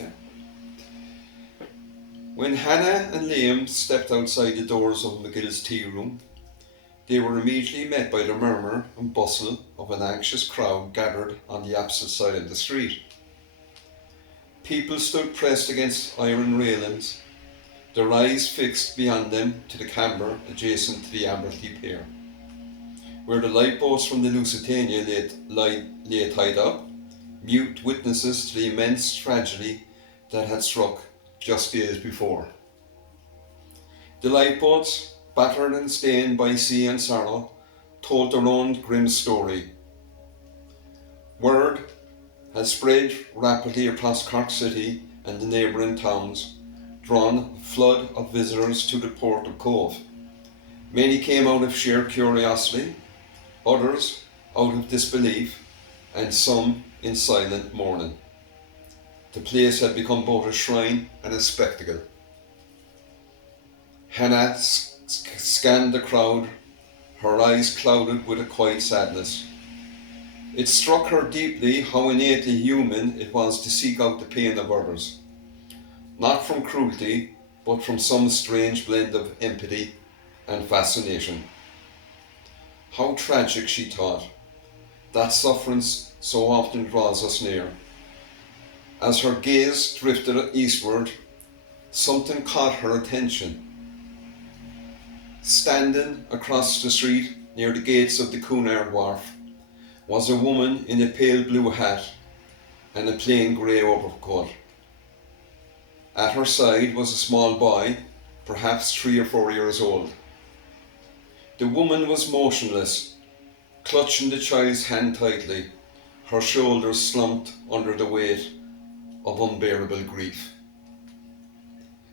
Okay. When Hannah and Liam stepped outside the doors of McGill's tea room, they were immediately met by the murmur and bustle of an anxious crowd gathered on the opposite side of the street. People stood pressed against iron railings, their eyes fixed beyond them to the camber adjacent to the Admiralty Pier, where the lifeboats from the Lusitania lay tied up, mute witnesses to the immense tragedy that had struck just days before. The lifeboats, battered and stained by sea and sorrow, told their own grim story. Word had spread rapidly across Cork City and the neighbouring towns, drawn a flood of visitors to the port of Cove. Many came out of sheer curiosity, others out of disbelief, and some in silent mourning. The place had become both a shrine and a spectacle. Hannah scanned the crowd, her eyes clouded with a quiet sadness. It struck her deeply how innately human it was to seek out the pain of others, not from cruelty, but from some strange blend of empathy and fascination. How tragic, she thought, that suffering so often draws us near. As her gaze drifted eastward, something caught her attention. Standing across the street near the gates of the Cunard Wharf was a woman in a pale blue hat and a plain grey overcoat. At her side was a small boy, perhaps 3 or 4 years old. The woman was motionless, clutching the child's hand tightly, her shoulders slumped under the weight of unbearable grief.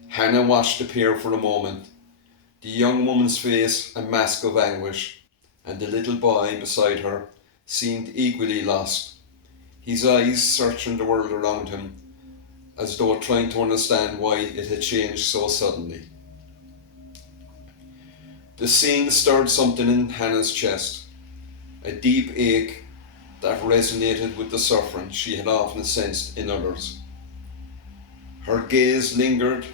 Hannah watched the pair for a moment, the young woman's face a mask of anguish, and the little boy beside her seemed equally lost, his eyes searching the world around him as though trying to understand why it had changed so suddenly. The scene stirred something in Hannah's chest, a deep ache that resonated with the suffering she had often sensed in others. Her gaze lingered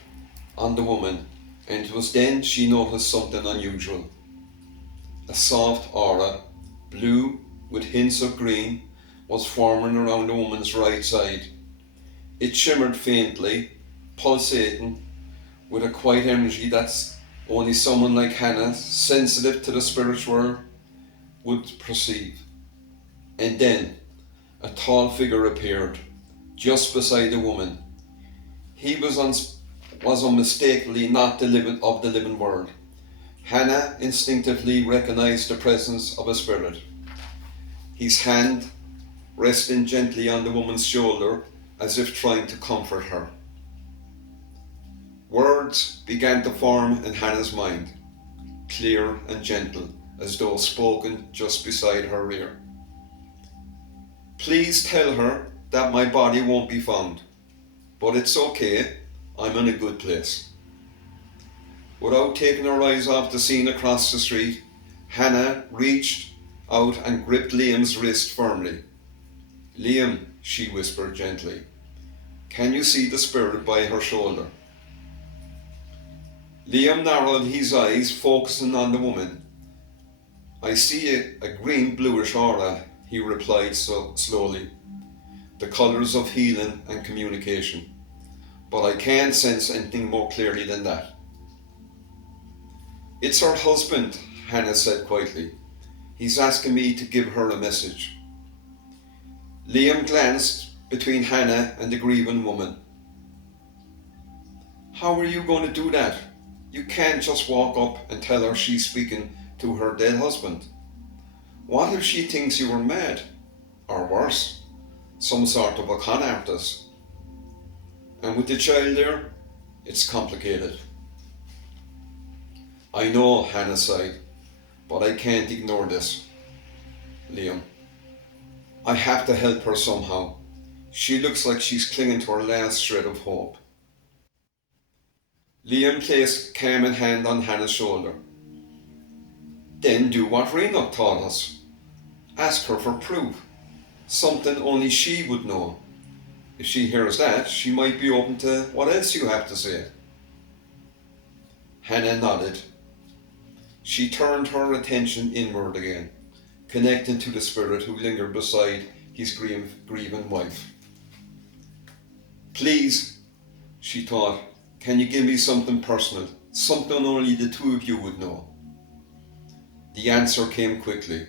on the woman, and it was then she noticed something unusual. A soft aura, blue with hints of green, was forming around the woman's right side. It shimmered faintly, pulsating, with a quiet energy that only someone like Hannah, sensitive to the spiritual, would perceive. And then a tall figure appeared, just beside the woman. He was unmistakably not the living world. Hannah instinctively recognized the presence of a spirit. His hand resting gently on the woman's shoulder as if trying to comfort her. Words began to form in Hannah's mind, clear and gentle, as though spoken just beside her ear. Please tell her that my body won't be found, but it's okay, I'm in a good place. Without taking her eyes off the scene across the street, Hannah reached out and gripped Liam's wrist firmly. Liam, she whispered gently, can you see the spirit by her shoulder? Liam narrowed his eyes, focusing on the woman. I see a green bluish aura, he replied so slowly, the colours of healing and communication, but I can't sense anything more clearly than that. It's her husband, Hannah said quietly. He's asking me to give her a message. Liam glanced between Hannah and the grieving woman. How are you going to do that? You can't just walk up and tell her she's speaking to her dead husband. What if she thinks you were mad? Or worse, some sort of a con artist? And with the child there, it's complicated. I know, Hannah sighed, but I can't ignore this. Liam, I have to help her somehow. She looks like she's clinging to her last shred of hope. Liam placed a calming hand on Hannah's shoulder. Then do what Rena taught us. Ask her for proof. Something only she would know. If she hears that, she might be open to what else you have to say. Hannah nodded. She turned her attention inward again, connecting to the spirit who lingered beside his grieving wife. Please, she thought, can you give me something personal, something only the two of you would know? The answer came quickly.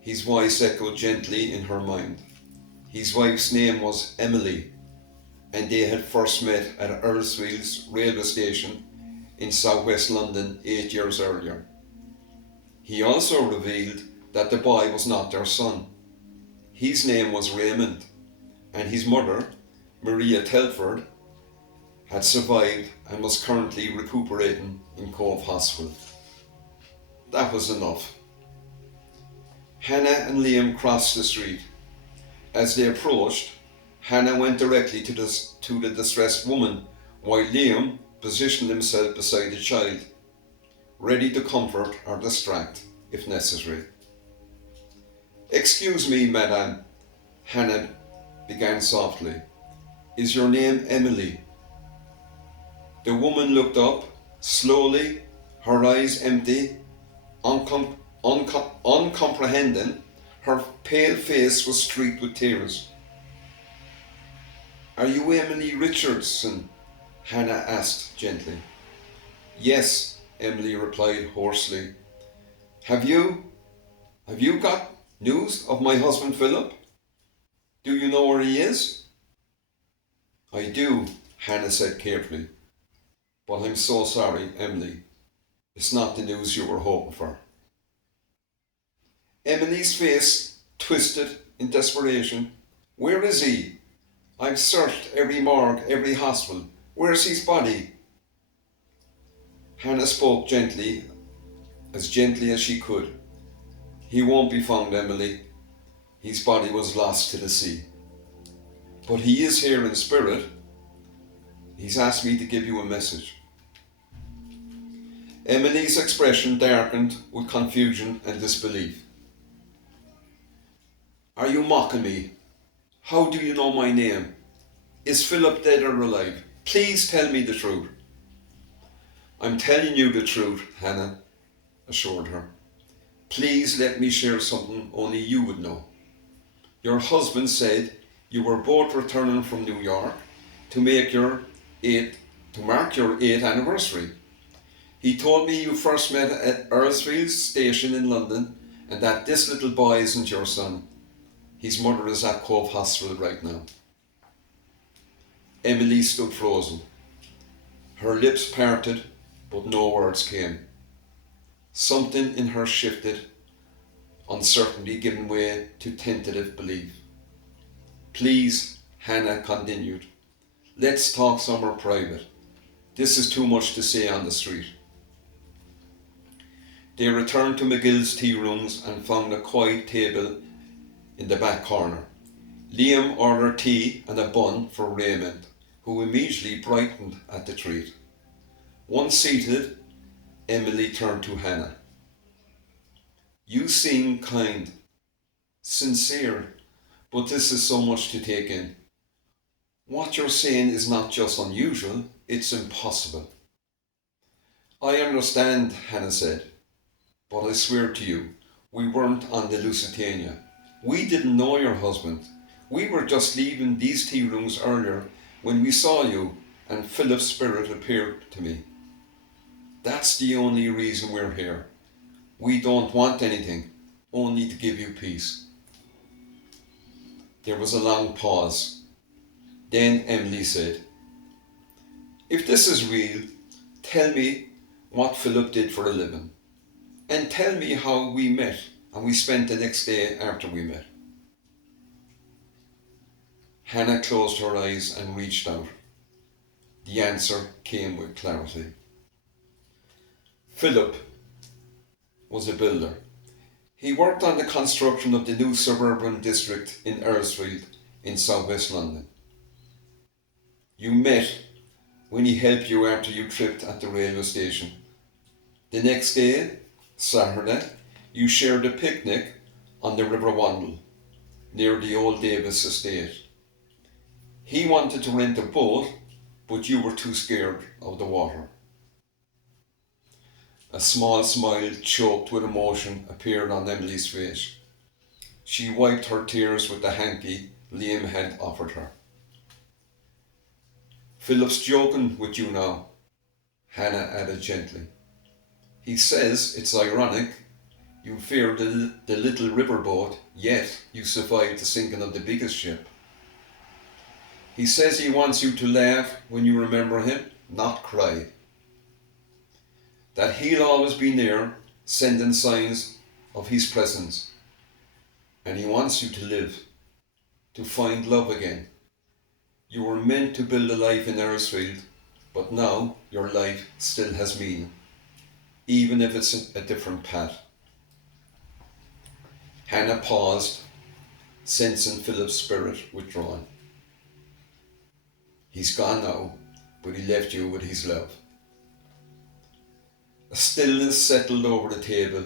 His voice echoed gently in her mind. His wife's name was Emily, and they had first met at Earlsfield's railway station in southwest London 8 years earlier. He also revealed that the boy was not their son. His name was Raymond, and his mother, Maria Telford, had survived and was currently recuperating in Cove Hospital. That was enough. Hannah and Liam crossed the street. As they approached, Hannah went directly to the distressed woman, while Liam positioned himself beside the child, ready to comfort or distract if necessary. Excuse me, madame, Hannah began softly. Is your name Emily? The woman looked up, slowly, her eyes empty, uncomprehending. Her pale face was streaked with tears. Are you Emily Richardson? Hannah asked gently. Yes, Emily replied hoarsely. Have you got news of my husband Philip? Do you know where he is? I do, Hannah said carefully. But I'm so sorry, Emily. It's not the news you were hoping for. Emily's face twisted in desperation. Where is he? I've searched every morgue, every hospital. Where's his body? Hannah spoke gently as she could. He won't be found, Emily. His body was lost to the sea. But he is here in spirit. He's asked me to give you a message. Emily's expression darkened with confusion and disbelief. Are you mocking me? How do you know my name? Is Philip dead or alive? Please tell me the truth. I'm telling you the truth, Hannah assured her. Please let me share something only you would know. Your husband said you were both returning from New York to mark your 8th anniversary. He told me you first met at Earlsfield station in London and that this little boy isn't your son. His mother is at Cove Hospital right now. Emily stood frozen. Her lips parted, but no words came. Something in her shifted, uncertainty giving way to tentative belief. Please, Hannah continued, let's talk somewhere private. This is too much to say on the street. They returned to McGill's tea rooms and found a quiet table in the back corner. Liam ordered tea and a bun for Raymond, who immediately brightened at the treat. Once seated, Emily turned to Hannah. You seem kind, sincere, but this is so much to take in. What you're saying is not just unusual, it's impossible. I understand, Hannah said, but I swear to you, we weren't on the Lusitania. We didn't know your husband. We were just leaving these tea rooms earlier when we saw you and Philip's spirit appeared to me. That's the only reason we're here. We don't want anything, only to give you peace. There was a long pause. Then Emily said, if this is real, tell me what Philip did for a living. And tell me how we met and we spent the next day after we met. Hannah closed her eyes and reached out. The answer came with clarity. Philip was a builder. He worked on the construction of the new suburban district in Earlsfield in southwest London. You met when he helped you after you tripped at the railway station. The next day, Saturday, you shared a picnic on the River Wandle near the old Davis estate. He wanted to rent a boat, but you were too scared of the water. A small smile choked with emotion appeared on Emily's face. She wiped her tears with the hanky Liam had offered her. Philip's joking with you now, Hannah added gently. He says it's ironic you feared the little riverboat, yet you survived the sinking of the biggest ship. He says he wants you to laugh when you remember him, not cry. That he'll always be near, sending signs of his presence. And he wants you to live, to find love again. You were meant to build a life in Erisfield, but now your life still has meaning, even if it's a different path. Hannah paused, sensing Philip's spirit withdrawn. He's gone now, but he left you with his love. A stillness settled over the table.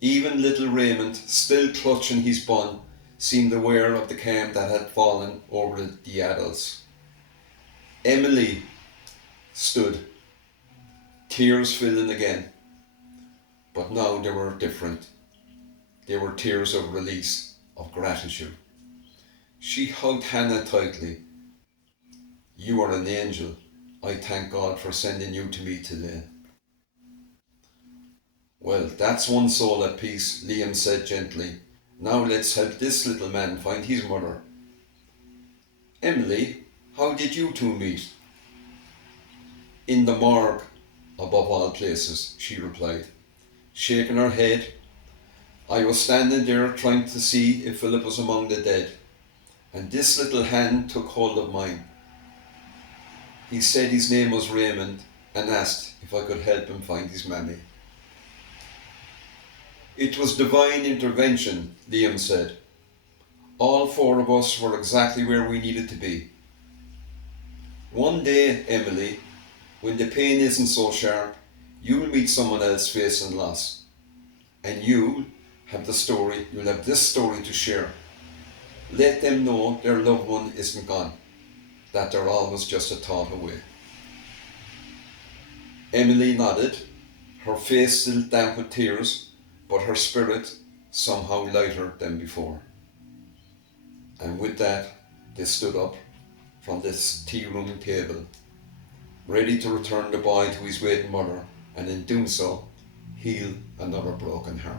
Even little Raymond, still clutching his bun, seemed aware of the calm that had fallen over the adults. Emily stood, tears filling again, but now they were different. They were tears of release, of gratitude. She hugged Hannah tightly. You are an angel. I thank God for sending you to me today. Well, that's one soul at peace, Liam said gently. Now let's help this little man find his mother. Emily, how did you two meet? In the morgue, above all places, she replied, shaking her head. I was standing there trying to see if Philip was among the dead, and this little hand took hold of mine. He said his name was Raymond and asked if I could help him find his mammy. It was divine intervention, Liam said. All four of us were exactly where we needed to be. One day, Emily, when the pain isn't so sharp, you'll meet someone else facing loss. And you'll have this story to share. Let them know their loved one isn't gone, that they're always just a thought away. Emily nodded, her face still damp with tears, but her spirit somehow lighter than before. And with that, they stood up from this tea room table, ready to return the boy to his waiting mother, and in doing so, heal another broken heart.